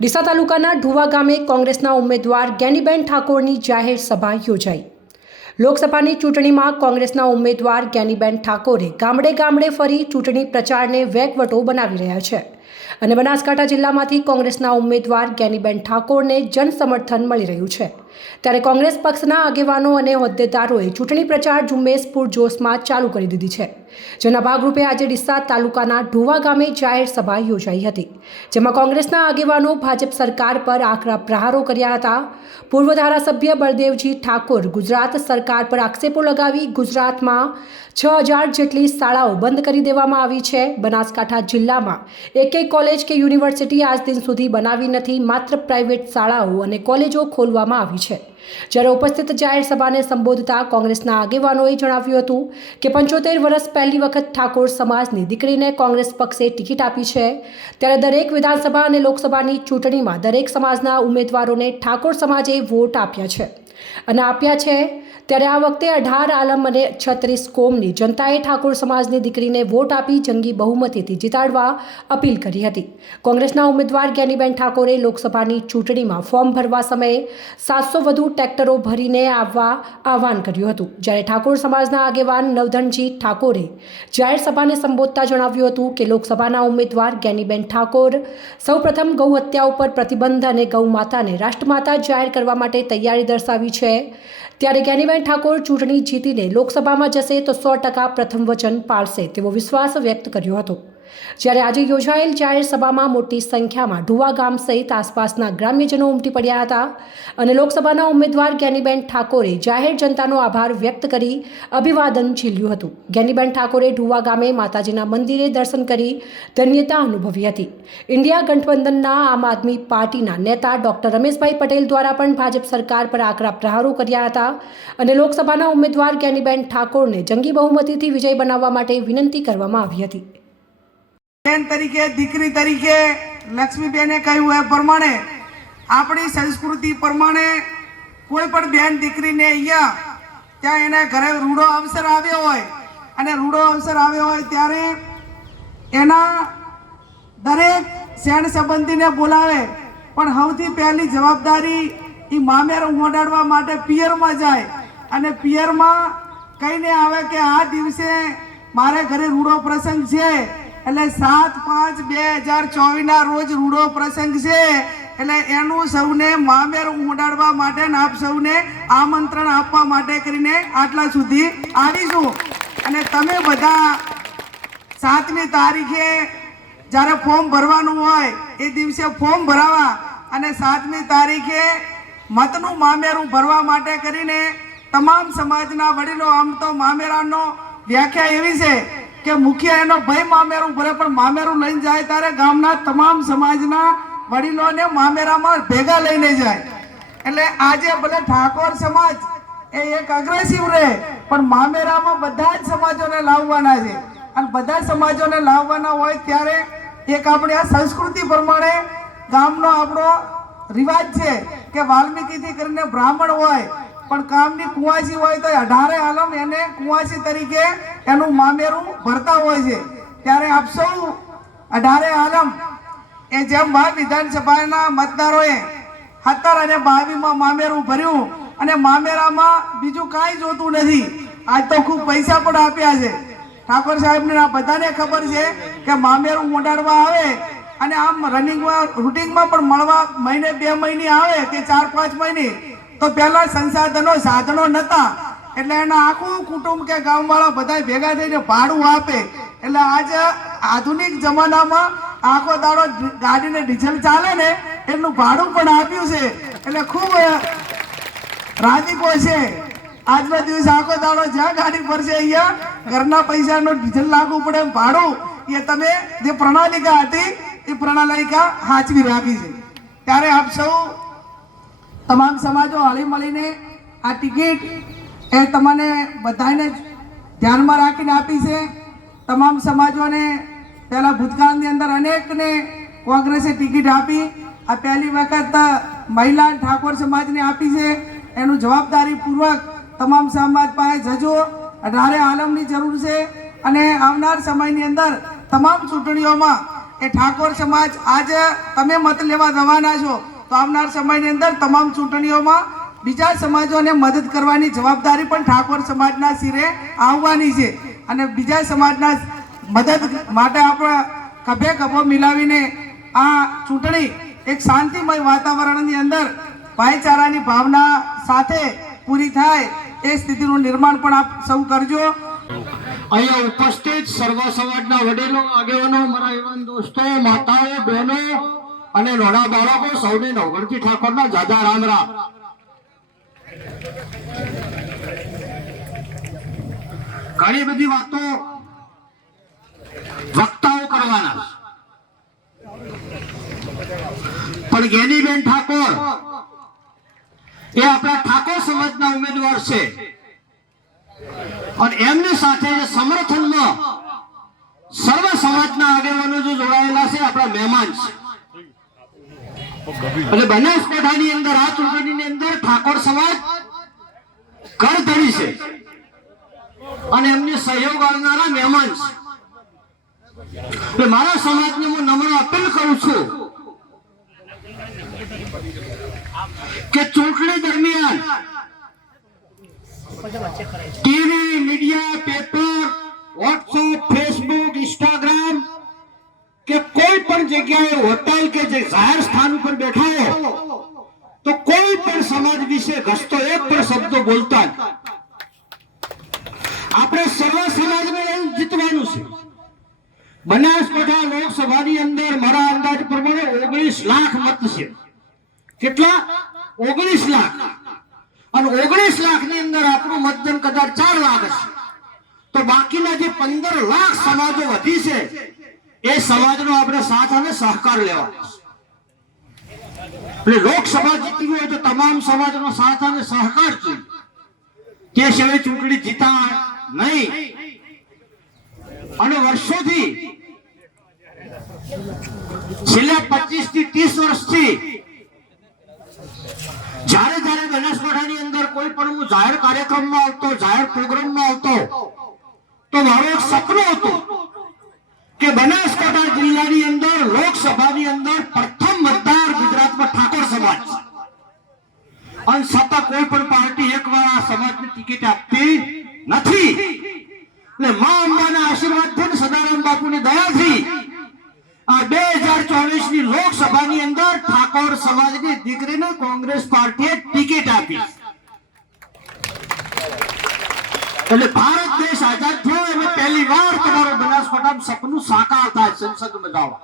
ડીસા તાલુકાના ઢુવા ગામે કોંગ્રેસના ઉમેદવાર જ્ઞાનીબેન ઠાકોરની જાહેર સભા યોજાઈ। લોકસભાની ચૂંટણીમાં કોંગ્રેસના ઉમેદવાર જ્ઞાનીબેન ઠાકોરે ગામડે ગામડે ફરી ચૂંટણી પ્રચારને વેગવટો બનાવી રહ્યા છે અને બનાસકાંઠા જિલ્લામાંથી કોંગ્રેસના ઉમેદવાર જ્ઞાનીબેન ઠાકોરને જનસમર્થન મળી રહ્યું છે। ત્યારે કોંગ્રેસ પક્ષના આગેવાનો અને હોદ્દેદારોએ ચૂંટણી પ્રચાર ઝુંબેશ પૂરજોશમાં ચાલુ કરી દીધી છે, જેના ભાગરૂપે આજે ડીસા તાલુકાના ઢુવા ગામે જાહેર સભા યોજાઈ હતી, જેમાં કોંગ્રેસના આગેવાનો ભાજપ સરકાર પર આકરા પ્રહારો કર્યા હતા। પૂર્વ ધારાસભ્ય બળદેવજી ઠાકોર ગુજરાત સરકાર પર આક્ષેપો લગાવી ગુજરાતમાં 6000 જેટલી શાળાઓ બંધ કરી દેવામાં આવી છે। બનાસકાંઠા જિલ્લામાં એક કોલેજ કે યુનિવર્સિટી આજ દિન સુધી બનાવી નથી, માત્ર પ્રાઇવેટ શાળાઓ અને કોલેજો ખોલવામાં આવી છે। જ્યારે ઉપસ્થિત જાહેર સભાને સંબોધતા કોંગ્રેસના આગેવાનોએ જણાવ્યું હતું કે 75 વર્ષ પહેલી વખત ઠાકોર સમાજની દીકરીને કોંગ્રેસ પક્ષે ટિકિટ આપી છે, ત્યારે દરેક વિધાનસભા અને લોકસભાની ચૂંટણીમાં દરેક સમાજના ઉમેદવારોને ઠાકોર સમાજે વોટ આપ્યા છે અને આપ્યા છે। ત્યારે આ વખતે 18 આલમ અને 36 કોમની જનતાએ ઠાકોર સમાજની દીકરીને વોટ આપી જંગી બહુમતીથી જીતાડવા અપીલ કરી હતી। કોંગ્રેસના ઉમેદવાર જ્ઞાનીબેન ઠાકોરે લોકસભાની ચૂંટણીમાં ફોર્મ ભરવા સમયે 700 વધુ ટ્રેક્ટરો ભરીને આવવા આહવાન કર્યું હતું। જ્યારે ઠાકોર સમાજના આગેવાન નવધનજી ઠાકોરે જાહેર સભાને સંબોધતા જણાવ્યું હતું કે લોકસભાના ઉમેદવાર જ્ઞાનીબેન ઠાકોર સૌપ્રથમ ગૌ હત્યા ઉપર પ્રતિબંધ અને ગૌ માતાને રાષ્ટ્રમાતા જાહેર કરવા માટે તૈયારી દર્શાવી છે। ત્યારે જ્ઞાનીબેન ઠાકોર ચૂંટણી જીતીને લોકસભામાં જશે તો 100% પ્રથમ વચન પાળશે તેવો વિશ્વાસ વ્યક્ત કર્યો હતો। જ્યારે આજે યોજાયેલ જાહેર સભામાં મોટી સંખ્યામાં ઢુવા ગામ સહિત આસપાસના ગ્રામ્યજનો ઉમટી પડ્યા હતા અને લોકસભાના ઉમેદવાર જ્ઞાનીબેન ઠાકોરે જાહેર જનતાનો આભાર વ્યક્ત કરી અભિવાદન ઝીલ્યું હતું। જ્ઞાનીબેન ઠાકોરે ઢુવા ગામે માતાજીના મંદિરે દર્શન કરી ધન્યતા અનુભવી હતી। ઇન્ડિયા ગઠબંધનના આમ આદમી પાર્ટીના નેતા ડોક્ટર રમેશભાઈ પટેલ દ્વારા પણ ભાજપ સરકાર પર આકરા પ્રહારો કર્યા હતા અને લોકસભાના ઉમેદવાર જ્ઞાનીબેન ઠાકોરને જંગી બહુમતીથી વિજય બનાવવા માટે વિનંતી કરવામાં આવી હતી। બેન તરીકે દીકરી તરીકે લક્ષ્મીબેને કહ્યું એ પ્રમાણે આપણી સંસ્કૃતિ પ્રમાણે કોઈ પણ બેન દીકરીને અહીંયા ત્યાં એના ઘરે રૂડો અવસર આવ્યો હોય અને રૂડો અવસર આવ્યો હોય ત્યારે એના દરેક શેણ સંબંધીને બોલાવે, પણ સૌથી પહેલી જવાબદારી એ મામેર ઉડાડવા માટે પિયરમાં જાય અને પિયરમાં કહીને આવે કે આ દિવસે મારે ઘરે રૂડો પ્રસંગ છે, એટલે 7/5/2024 ના રોજ રૂડો પ્રસંગ છે, એટલે એનું સૌને મામેર ઉડાડવા માટે આપ સૌને આમંત્રણ આપવા માટે કરીને આટલા સુધી આવીશું। અને તમે બધા 7મી તારીખે જ્યારે ફોર્મ ભરવાનું હોય એ દિવસે ફોર્મ ભરાવા અને 7મી તારીખે મતનું મામેરું ભરવા માટે કરીને તમામ સમાજના વડીલો, આમ તો મામેરાનો વ્યાખ્યા એવી છે કે મુખ્ય એનો ભાઈ મામેરું ભરે, પણ મામેરું લઈને જાય ત્યારે ગામના તમામ સમાજના વડીલોને મામેરામાં ભેગા લઈને જાય। એટલે આજે ભલે ઠાકોર સમાજ એ એક અગ્રેસિવ રહે, પણ મામેરામાં બધા જ સમાજોને લાવવાના છે અને બધા સમાજોને લાવવાના હોય ત્યારે એક આપણી આ સંસ્કૃતિ પ્રમાણે ગામનો આપણો રિવાજ છે કે વાલ્મીકીથી કરીને બ્રાહ્મણ હોય પણ કામની કુંવાસી હોય તો 18 આલમ એને કુંવાસી તરીકે એનું મામેરું ભરતા હોય છે। ત્યારે આપ સૌ 18 આલમ એ જેમ વિધાનસભાના મતદારોએ 17 અને 22માં મામેરું ભર્યું અને મામેરામાં બીજું કાંઈ જોતું નથી, આજ તો ખૂબ પૈસા પણ આપ્યા છે। ઠાકોર સાહેબને બધાને ખબર છે કે મામેરું ઉડાડવા આવે અને આમ રનિંગમાં રૂટિંગમાં પણ મળવા મહિને 2 મહિને આવે કે 4-5 મહિને, તો પહેલા સંસાધનો સાધનો નહોતા, એટલે એના આખું કુટુંબ કે ગામવાળા બધા ભેગા થઈને ભાડું આપે। એટલે આજે આધુનિક જમાનામાં આખો દાડો ગાડીને ડીઝલ ચાલે ને એટલું ભાડું પણ આપ્યું છે, એટલે ખૂબ રાજીપો છે। આજનો દિવસ આખો દાડો જ્યાં ગાડી ફરશે અહીંયા ઘરના પૈસાનો ડીઝલ લાગવું પડે ભાડું, એ તમે જે પ્રણાલિકા હતી એ પ્રણાલિકા સાચવી રાખી છે। ત્યારે આપ સૌ તમામ સમાજો હળી મળીને આ ટિકિટ એ તમને બધાને ધ્યાનમાં રાખીને આપી છે। તમામ સમાજોને પહેલાં ભૂતકાળની અંદર અનેકને કોંગ્રેસે ટિકિટ આપી, આ પહેલી વખત મહિલા ઠાકોર સમાજને આપી છે। એનું જવાબદારીપૂર્વક તમામ સમાજ પાસે જજો। 18 આલમની જરૂર છે અને આવનાર સમયની અંદર તમામ ચૂંટણીઓમાં એ ઠાકોર સમાજ આજે તમે મત લેવા રવાના છો તો આવનાર સમયની અંદર તમામ ચૂંટણીઓમાં બીજા સમાજોને મદદ કરવાની જવાબદારી પણ ઠાકોર સમાજના સિરે આવવાની છે અને બીજા સમાજના મદદ માટે આપણે ખભે ખભો મિલાવીને આ ચૂંટણી એક શાંતિમય વાતાવરણની અંદર ભાઈચારાની ભાવના સાથે પૂરી થાય એ સ્થિતિનું નિર્માણ પણ આપ સૌ કરજો. અહીંયા ઉપસ્થિત સર્વ સમાજના વડીલો, આગેવાનો, મારા યુવાન દોસ્તો, માતાઓ, બહેનો અને નાના બાળકો સૌને નવગણથી ઠાકોરના જાજા રામ રામ. ઘણી બધી વાતો વક્તાઓ કરવાના પણ ગેનીબેન ઠાકોર એ આપણા ઠાકોર સમાજના ઉમેદવાર છે અને એમની સાથે સમર્થનમાં સર્વ સમાજના આગેવાનો જે જોડાયેલા છે આપણા મહેમાન છે. અને બનાસકાંઠાની અંદર આ ચૂંટણીની અંદર ઠાકોર સમાજ ઘરધણી છે અને એમને સહયોગ આપનારા મહેમાન છે. એટલે મારા સમાજને હું નમ્ર અપીલ કરું છું કે ચૂંટણી દરમિયાન TV, media, paper, WhatsApp, Facebook, Instagram કે કોઈ પણ જગ્યાએ હોટલ કે જે જાહેર સ્થાન ઉપર બેઠા હો તો કોઈ પણ સમાજ વિશે ઘસતો એક પણ શબ્દ બોલતા જ. આપણે સર્વ સમાજને જીતવાનું છે. બનાસકાંઠા લોકસભાની અંદર મારા અંદાજ પ્રમાણે 19 લાખ મત છે. કેટલા? 19 લાખ. અને 19 લાખની અંદર આપણું મતદાન કદાચ 4 લાખ હશે તો બાકીના જે 15 લાખ સમાજો વધી છે એ સમાજનો આપણે સાથ અને સહકાર લેવાનો છે. લોકસભા જીતવી હોય તો તમામ સમાજનો સાથ અને સહકાર જોઈએ. તે સિવાય ચૂંટણી જીતા નહીં. અને વર્ષોથી છેલ્લા 25 થી 30 વર્ષથી જ્યારે બનાસકાંઠાની અંદર કોઈ પણ હું જાહેર કાર્યક્રમમાં આવતો, જાહેર પ્રોગ્રામમાં આવતો તો મારું એક સપનું હતું કે બનાસકાંઠા જિલ્લાની અંદર લોકસભાની અંદર પ્રથમ મતદાર ગુજરાતમાં ઠાકોર સમાજ છે. અને છતાં કોઈ પણ પાર્ટી એકવાર આ સમાજને ટિકિટ આપતી નથી. એટલે મા અંબાના આશીર્વાદથી, સદારામ બાપુની દયાથી આ 2024 ની લોકસભાની અંદર ઠાકોર સમાજની દીકરીને કોંગ્રેસ પાર્ટીએ ટિકિટ આપી. એટલે ભારત દેશ આઝાદ થયો એટલે પહેલી વાર તમારો બનાસકાંઠામાં સપનું સાકાર થાય સંસદમાં જવા.